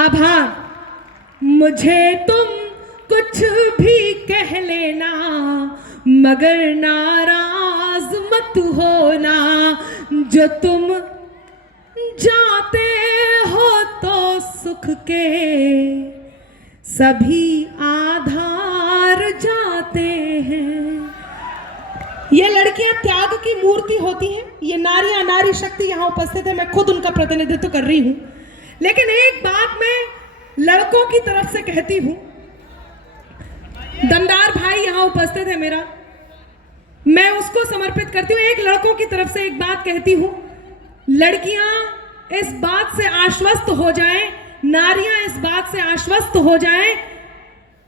आभार। मुझे तुम कुछ भी कह लेना मगर नाराज मत होना। जो तुम जाते हो तो सुख के सभी आधार जाते हैं। ये लड़कियां त्याग की मूर्ति होती हैं। ये नारियां, नारी शक्ति यहाँ उपस्थित है। मैं खुद उनका प्रतिनिधित्व कर रही हूँ। लेकिन एक बात मैं लड़कों की तरफ से कहती हूँ। दमदार भाई यहाँ उपस्थित है मेरा, मैं उसको समर्पित करती हूँ। एक लड़कों की तरफ से एक बात कहती हूँ, लड़कियां इस बात से आश्वस्त हो जाएं, नारियां इस बात से आश्वस्त हो जाएं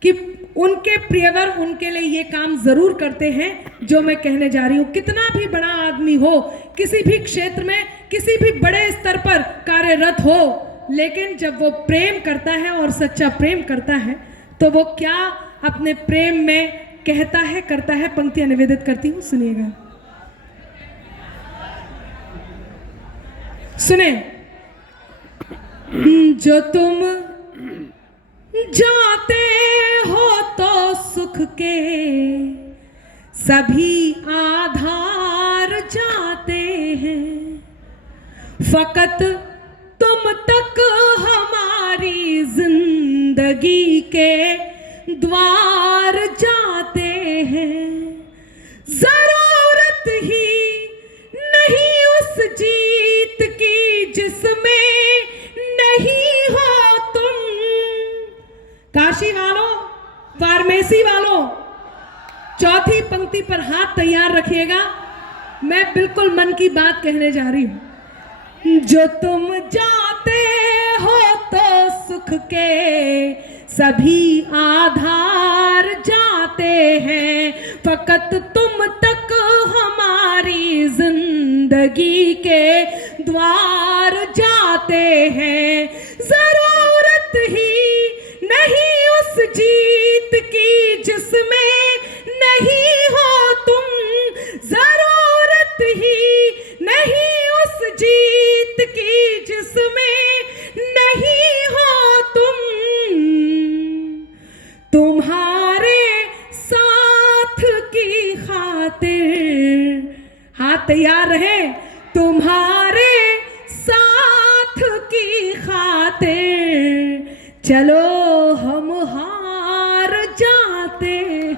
कि उनके प्रियवर उनके लिए ये काम जरूर करते हैं जो मैं कहने जा रही हूं। कितना भी बड़ा आदमी हो, किसी भी क्षेत्र में, किसी भी बड़े स्तर पर कार्यरत हो, लेकिन जब वो प्रेम करता है और सच्चा प्रेम करता है तो वो क्या अपने प्रेम में कहता है, करता है। पंक्तियां निवेदित करती हूं, सुनिएगा। सुने। जो तुम जाते हो तो सुख के सभी आधार जाते हैं। फकत तुम तक हमारी जिंदगी के द्वार जाते हैं। जरूरत ही नहीं उस जीत की जिसमें नहीं हो तुम। काशी वालों, फार्मेसी वालों, चौथी पंक्ति पर हाथ तैयार रखिएगा। मैं बिल्कुल मन की बात कहने जा रही हूं। जो तुम जाते हो तो सुख के सभी आधार जाते हैं। फकत तुम तक हमारी जिंदगी के द्वार जाते हैं। जरूरत ही नहीं उस जीत की जिसमें नहीं हो तुम। जरूरत ही नहीं उस जीत की जिसमें नहीं हो तुम। तुम्हारे साथ की खातिर, हाथ तैयार रहे, तुम्हारे साथ की खातिर चलो हम हार जाते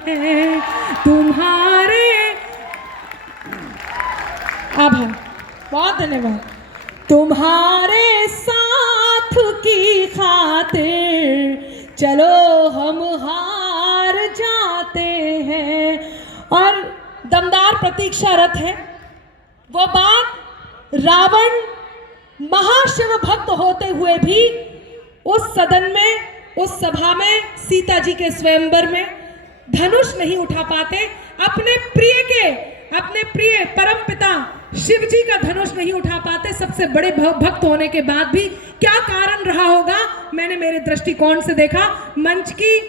हैं। तुम्हारे आभार, बहुत धन्यवाद। तुम्हारे साथ की खातिर चलो हम हार जाते हैं। और दमदार प्रतीक्षारत है वो बात। रावण महाशिव भक्त होते हुए भी उस सदन में, उस सभा में, सीता जी के स्वयंवर में धनुष नहीं उठा पाते। अपने प्रिय परम पिता शिव जी का धनुष नहीं उठा पाते। सबसे बड़े भक्त होने के बाद भी क्या कारण रहा होगा, मैंने मेरे दृष्टिकोण से देखा। मंच की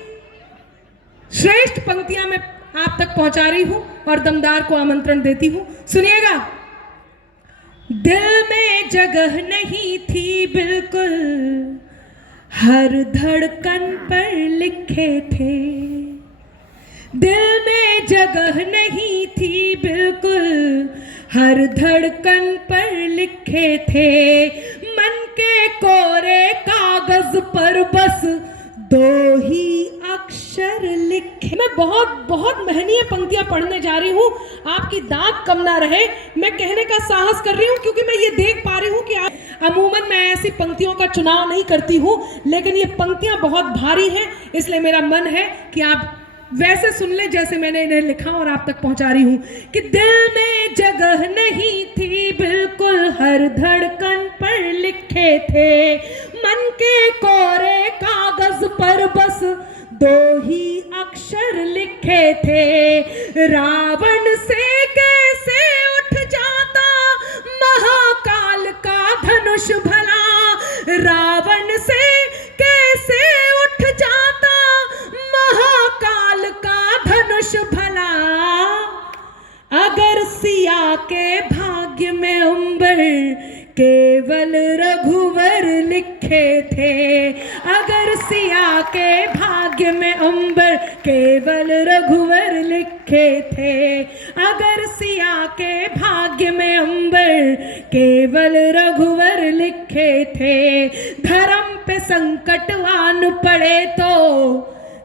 श्रेष्ठ पंक्तियां मैं आप तक पहुंचा रही हूं और दमदार को आमंत्रण देती हूं, सुनिएगा। दिल में जगह नहीं थी बिल्कुल, हर धड़कन पर लिखे थे। दिल में जगह नहीं थी बिल्कुल, हर धड़कन पर लिखे थे। मन के कोरे कागज पर बस दो ही अक्षर लिखे। मैं बहुत महनीय पंक्तियां पढ़ने जा रही हूँ, आपकी दांत कम ना रहे। मैं कहने का साहस कर रही हूँ क्योंकि मैं ये देख पा रही हूँ कि अमूमन मैं ऐसी पंक्तियों का चुनाव नहीं करती हूँ, लेकिन ये पंक्तियां बहुत भारी हैं, इसलिए मेरा मन है कि आप वैसे सुन ले जैसे मैंने इन्हें लिखा और आप तक पहुंचा रही हूं। कि दिल में जगह नहीं थी बिल्कुल, हर धड़कन पर लिखे थे। मन के कोरे कागज पर बस दो ही अक्षर लिखे थे। रावण से कैसे उठ जाता महाकाल का धनुष भला। रावण से कैसे उठ जाता महाकाल का धनुष भला। अगर सिया के भाग्य में अंबर केवल रघुवर लिखे लिखे थे। अगर सिया के भाग्य में अंबर केवल रघुवर लिखे थे, अगर सिया के भाग्य में अंबर केवल रघुवर लिखे थे। धर्म पे संकट आन पड़े तो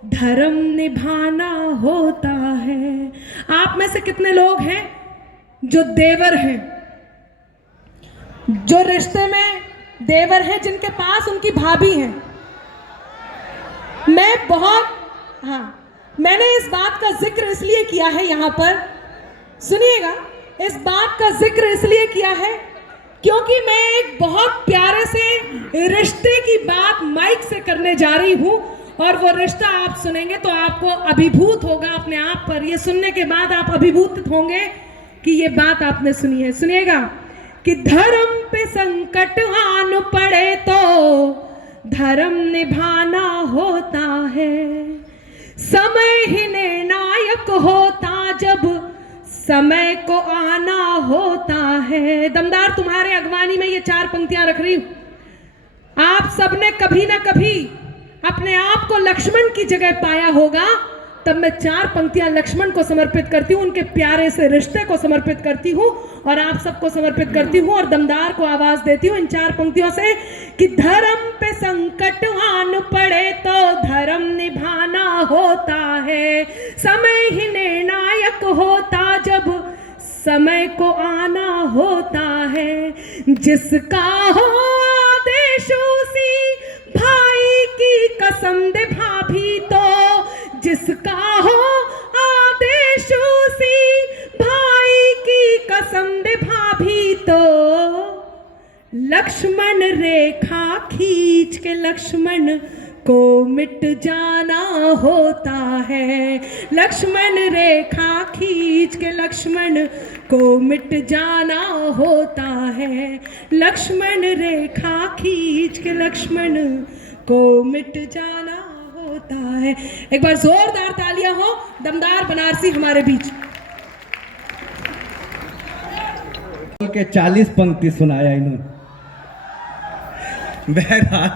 धर्म निभाना होता है। आप में से कितने लोग हैं जो देवर हैं, जो रिश्ते में देवर हैं, जिनके पास उनकी भाभी हैं? मैंने इस बात का जिक्र इसलिए किया है यहां पर, सुनिएगा, इस बात का जिक्र इसलिए किया है क्योंकि मैं एक बहुत प्यारे से रिश्ते की बात माइक से करने जा रही हूं, और वो रिश्ता आप सुनेंगे तो आपको अभिभूत होगा अपने आप पर। ये सुनने के बाद आप अभिभूत होंगे कि ये बात आपने सुनी है। सुनिएगा कि धर्म पे संकट आन पड़े तो धर्म निभाना होता है। समय ही निर्णायक होता जब समय को आना होता है। दमदार तुम्हारे अगवानी में ये 4 पंक्तियां रख रही हूं। आप सबने कभी ना कभी अपने आप को लक्ष्मण की जगह पाया होगा, तब मैं 4 पंक्तियां लक्ष्मण को समर्पित करती हूं, उनके प्यारे से रिश्ते को समर्पित करती हूं और आप सबको समर्पित करती हूं और दमदार को आवाज देती हूं इन 4 पंक्तियों से कि धर्म पे संकट आन पड़े तो धर्म निभाना होता है। समय ही निर्णायक होता जब समय को आना होता है। जिसका हो आदेश उसी भाई की कसम दे भाभी तो, जिसका हो आदेश उसी भाई की कसम दे भाभी तो। लक्ष्मण रेखा खींच के लक्ष्मण को मिट जाना होता है। लक्ष्मण रेखा खींच के लक्ष्मण को मिट जाना होता है। लक्ष्मण रेखा खींच के लक्ष्मण को मिट जाना होता है। एक बार जोरदार तालियां हो, दमदार बनारसी हमारे बीच। के 40 पंक्ति सुनाया इन्होंने। बहरहाल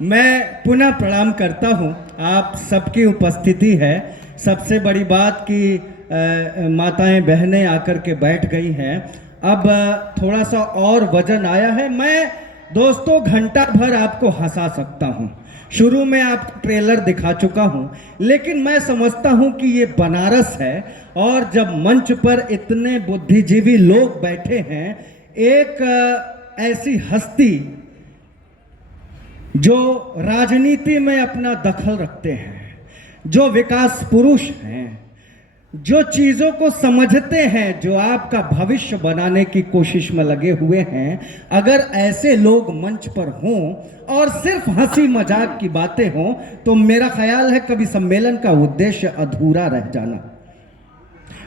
मैं पुनः प्रणाम करता हूं, आप सबकी उपस्थिति है। सबसे बड़ी बात कि माताएं बहनें आकर के बैठ गई हैं। अब थोड़ा सा और वजन आया है। मैं दोस्तों घंटा भर आपको हंसा सकता हूं। शुरू में आप ट्रेलर दिखा चुका हूं, लेकिन मैं समझता हूं कि ये बनारस है और जब मंच पर इतने बुद्धिजीवी लोग बैठे हैं, एक ऐसी हस्ती जो राजनीति में अपना दखल रखते हैं, जो विकास पुरुष हैं, जो चीज़ों को समझते हैं, जो आपका भविष्य बनाने की कोशिश में लगे हुए हैं, अगर ऐसे लोग मंच पर हों और सिर्फ हंसी मजाक की बातें हों तो मेरा ख्याल है कभी सम्मेलन का उद्देश्य अधूरा रह जाना।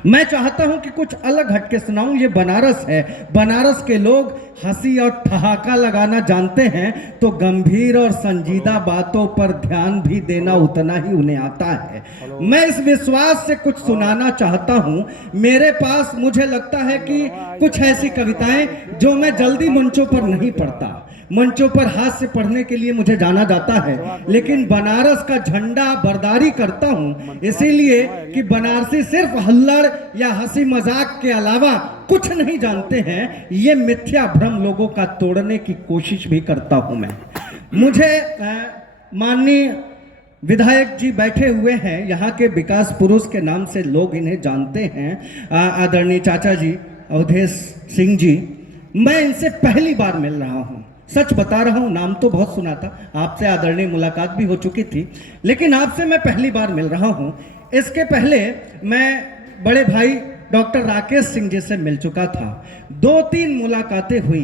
मैं चाहता हूं कि कुछ अलग हटके सुनाऊं। ये बनारस है, बनारस के लोग हंसी और ठहाका लगाना जानते हैं, तो गंभीर और संजीदा बातों पर ध्यान भी देना उतना ही उन्हें आता है। मैं इस विश्वास से कुछ सुनाना चाहता हूं। मेरे पास मुझे लगता है कि कुछ ऐसी कविताएं जो मैं जल्दी मंचों पर नहीं पढ़ता, मंचों पर हाथ से पढ़ने के लिए मुझे जाना जाता है, लेकिन बनारस का झंडा बरदारी करता हूं, इसीलिए कि बनारसी सिर्फ हल्लड़ या हंसी मजाक के अलावा कुछ नहीं जानते हैं। ये मिथ्या भ्रम लोगों का तोड़ने की कोशिश भी करता हूं मैं। मुझे माननीय विधायक जी बैठे हुए हैं, यहाँ के विकास पुरुष के नाम से लोग इन्हें जानते हैं, आदरणीय चाचा जी अवधेश सिंह जी। मैं इनसे पहली बार मिल रहा हूँ, सच बता रहा हूँ। नाम तो बहुत सुना था, आपसे आदरणीय मुलाकात भी हो चुकी थी, लेकिन आपसे मैं पहली बार मिल रहा हूँ। इसके पहले मैं बड़े भाई डॉक्टर राकेश सिंह जी से मिल चुका था। 2-3 मुलाकातें हुई।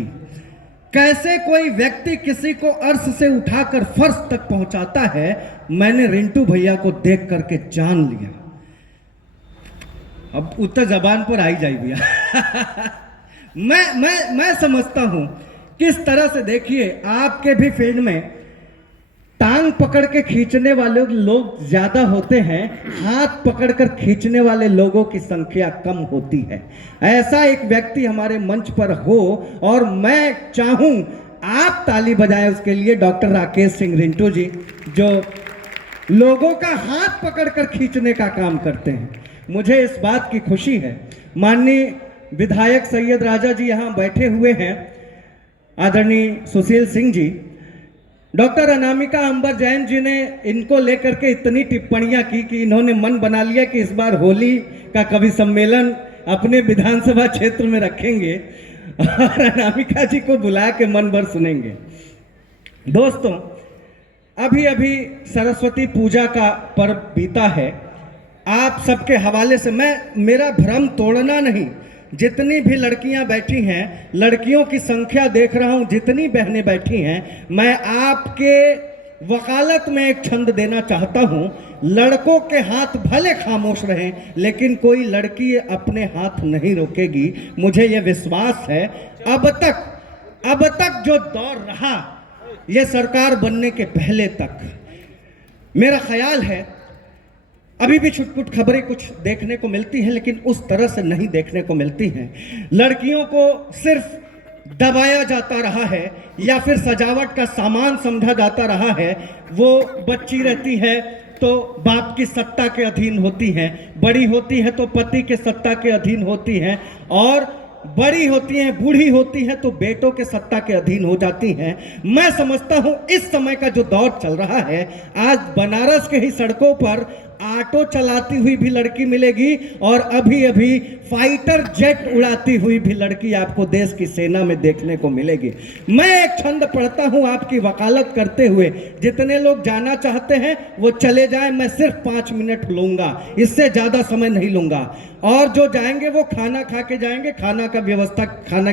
कैसे कोई व्यक्ति किसी को अर्श से उठाकर फर्श तक पहुंचाता है, मैंने रिंटू भैया को देख करके जान लिया। अब उत्तर जबान पर आई जाए भैया। मैं समझता हूं किस तरह से, देखिए आपके भी फील्ड में टांग पकड़ के खींचने वाले लोग ज्यादा होते हैं, हाथ पकड़कर खींचने वाले लोगों की संख्या कम होती है। ऐसा एक व्यक्ति हमारे मंच पर हो और मैं चाहूं आप ताली बजाएं उसके लिए डॉक्टर राकेश सिंह रिंटू जी, जो लोगों का हाथ पकड़कर खींचने का काम करते हैं। मुझे इस बात की खुशी है, माननीय विधायक सैयद राजा जी यहाँ बैठे हुए हैं, आदरणीय सुशील सिंह जी, डॉक्टर अनामिका अंबर जैन जी ने इनको लेकर के इतनी टिप्पणियां की कि इन्होंने मन बना लिया कि इस बार होली का कवि सम्मेलन अपने विधानसभा क्षेत्र में रखेंगे और अनामिका जी को बुला के मन भर सुनेंगे। दोस्तों, अभी अभी सरस्वती पूजा का पर्व बीता है। आप सबके हवाले से मेरा भ्रम तोड़ना नहीं, जितनी भी लड़कियां बैठी हैं, लड़कियों की संख्या देख रहा हूं, जितनी बहनें बैठी हैं, मैं आपके वकालत में एक छंद देना चाहता हूं। लड़कों के हाथ भले खामोश रहें, लेकिन कोई लड़की अपने हाथ नहीं रोकेगी, मुझे यह विश्वास है। अब तक जो दौर रहा, यह सरकार बनने के पहले तक, मेरा ख्याल है अभी भी छुटपुट खबरें कुछ देखने को मिलती हैं, लेकिन उस तरह से नहीं देखने को मिलती हैं। लड़कियों को सिर्फ दबाया जाता रहा है या फिर सजावट का सामान समझा जाता रहा है। वो बच्ची रहती है तो बाप की सत्ता के अधीन होती हैं, बड़ी होती है तो पति के सत्ता के अधीन होती हैं, और बड़ी होती हैं, बूढ़ी होती हैं तो बेटों के सत्ता के अधीन हो जाती हैं। मैं समझता हूं इस समय का जो दौर चल रहा है, आज बनारस के ही सड़कों पर ऑटो चलाती हुई भी लड़की मिलेगी और अभी अभी फाइटर जेट उड़ाती हुई भी लड़की आपको देश की सेना में देखने को मिलेगी। मैं एक छंद पढ़ता हूं आपकी वकालत करते हुए, जितने लोग जाना चाहते हैं वो चले जाएं, मैं सिर्फ 5 मिनट लूंगा, इससे ज्यादा समय नहीं लूंगा। और जो जाएंगे वो खाना खा के जाएंगे, खाना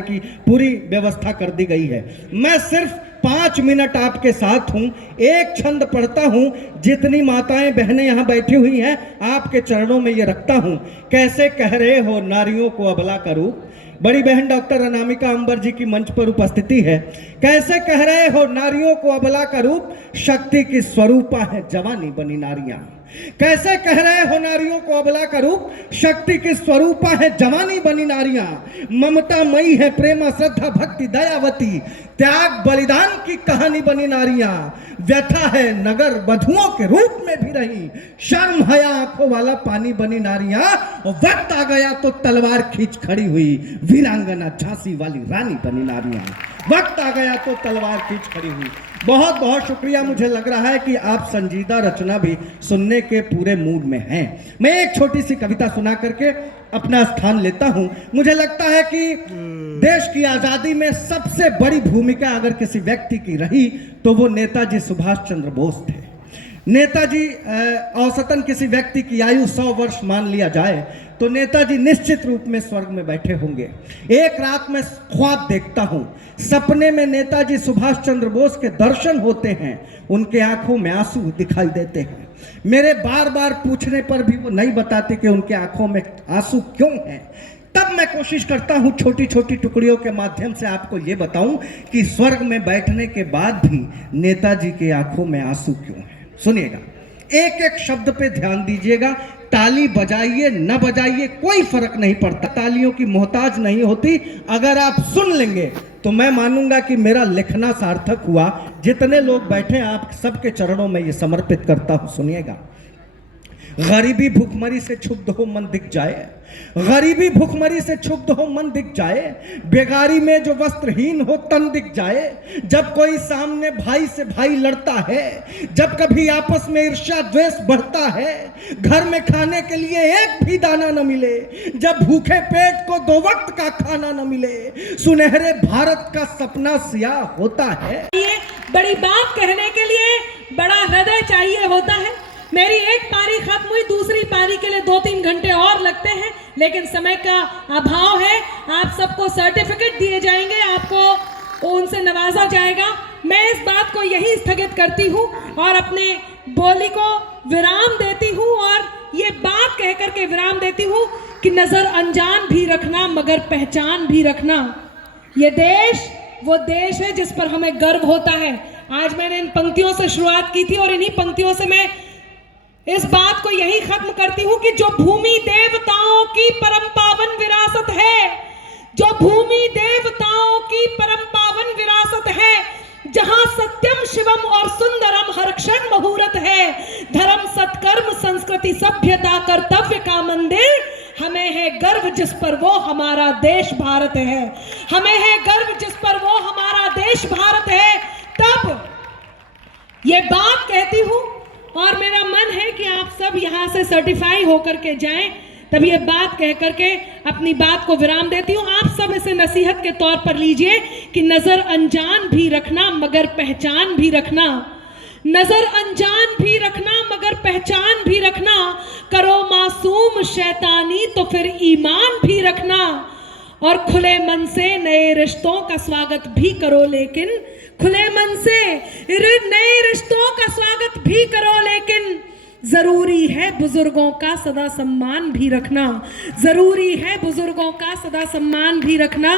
की पूरी व्यवस्था कर दी गई है। मैं सिर्फ 5 मिनट आपके साथ हूं, एक छंद पढ़ता हूं, जितनी माताएं बहनें यहां बैठी हुई हैं आपके चरणों में ये रखता हूं। कैसे कह रहे हो नारियों को अबला का रूप, बड़ी बहन डॉक्टर अनामिका अंबर जी की मंच पर उपस्थिति है। कैसे कह रहे हो नारियों को अबला का रूप, शक्ति की स्वरूपा है जवानी बनी नारियां। कैसे कह रहे हो नारियों को अबला का रूप, शक्ति की स्वरूपा है जवानी बनी नारियां। ममता मई है प्रेमा श्रद्धा भक्ति दयावती, त्याग बलिदान की कहानी बनी नारियां। व्यथा है नगर वधुओं के रूप में भी रही, शर्म हया आंखों वाला पानी बनी नारियां। और वक्त आ गया तो तलवार खींच खड़ी हुई वीरांगना झांसी वाली रानी बनी नारियां। वक्त आ गया तो तलवार खींच खड़ी हुई। बहुत बहुत शुक्रिया। मुझे लग रहा है कि आप संजीदा रचना भी सुनने के पूरे मूड में हैं। मैं एक छोटी सी कविता सुना करके अपना स्थान लेता हूं। मुझे लगता है कि देश की आजादी में सबसे बड़ी भूमिका अगर किसी व्यक्ति की रही तो वो नेताजी सुभाष चंद्र बोस थे। नेताजी, औसतन किसी व्यक्ति की आयु 100 वर्ष मान लिया जाए तो नेताजी निश्चित रूप में स्वर्ग में बैठे होंगे। एक रात में ख्वाब देखता हूं, सपने में नेताजी सुभाष चंद्र बोस के दर्शन होते हैं, उनके आंखों में आंसू दिखाई देते हैं। मेरे बार बार पूछने पर भी वो नहीं बताते कि उनके आंखों में आंसू क्यों हैं। तब मैं कोशिश करता हूं छोटी छोटी टुकड़ियों के माध्यम से आपको ये बताऊं कि स्वर्ग में बैठने के बाद भी नेताजी के आंखों में आंसू क्यों हैं। सुनिएगा, एक एक शब्द पे ध्यान दीजिएगा। ताली बजाइए न बजाइए कोई फर्क नहीं पड़ता, तालियों की मोहताज नहीं होती। अगर आप सुन लेंगे तो मैं मानूंगा कि मेरा लिखना सार्थक हुआ। जितने लोग बैठे आप सबके चरणों में ये समर्पित करता हूं। सुनिएगा, गरीबी भूखमरी से क्षुब्ध हो मन दिख जाए, गरीबी भूखमरी से क्षुब्ध हो मन दिख जाए, बेगारी में जो वस्त्रहीन हो तन दिख जाए। जब कोई सामने भाई से भाई लड़ता है, जब कभी आपस में ईर्ष्या द्वेष बढ़ता है, घर में खाने के लिए एक भी दाना न मिले, जब भूखे पेट को 2 वक्त का खाना न मिले, सुनहरे भारत का सपना सियाह होता है। ये बड़ी बात कहने के लिए बड़ा हृदय चाहिए होता है। मेरी एक पारी खत्म हुई, दूसरी पारी के लिए 2-3 घंटे और लगते हैं, लेकिन समय का अभाव है। आप सबको सर्टिफिकेट दिए जाएंगे, आपको उनसे नवाजा जाएगा। मैं इस बात को यही स्थगित करती हूँ और अपने बोली को विराम देती हूँ, और ये बात कह करके विराम देती हूँ कि नजर अनजान भी रखना मगर पहचान भी रखना। ये देश वो देश है जिस पर हमें गर्व होता है। आज मैंने इन पंक्तियों से शुरुआत की थी और इन्हीं पंक्तियों से मैं इस बात को यही खत्म करती हूं कि जो भूमि देवताओं की परम पावन विरासत है, जो भूमि देवताओं की परम पावन विरासत है, जहां सत्यम शिवम और सुंदरम हर क्षण मुहूर्त है, धर्म सत्कर्म संस्कृति सभ्यता कर्तव्य का मंदिर, हमें है गर्व जिस पर वो हमारा देश भारत है, हमें है गर्व जिस पर वो हमारा देश भारत है। तब ये बात कहती हूं और मेरा मन है कि आप सब यहां से सर्टिफाई होकर के जाएं, तब ये बात कह करके अपनी बात को विराम देती हूं। आप सब इसे नसीहत के तौर पर लीजिए कि नजर अनजान भी रखना मगर पहचान भी रखना, नजर अनजान भी रखना मगर पहचान भी रखना, करो मासूम शैतानी तो फिर ईमान भी रखना, और खुले मन से नए रिश्तों का स्वागत भी करो, लेकिन खुले मन से नए रिश्तों का स्वागत भी करो, लेकिन जरूरी है बुजुर्गों का सदा सम्मान भी रखना, जरूरी है बुजुर्गों का सदा सम्मान भी रखना।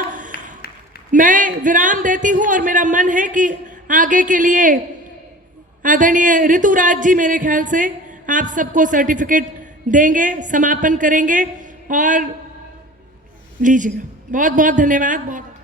मैं विराम देती हूं और मेरा मन है कि आगे के लिए आदरणीय ऋतुराज जी मेरे ख्याल से आप सबको सर्टिफिकेट देंगे, समापन करेंगे और लीजिएगा। बहुत बहुत धन्यवाद। बहुत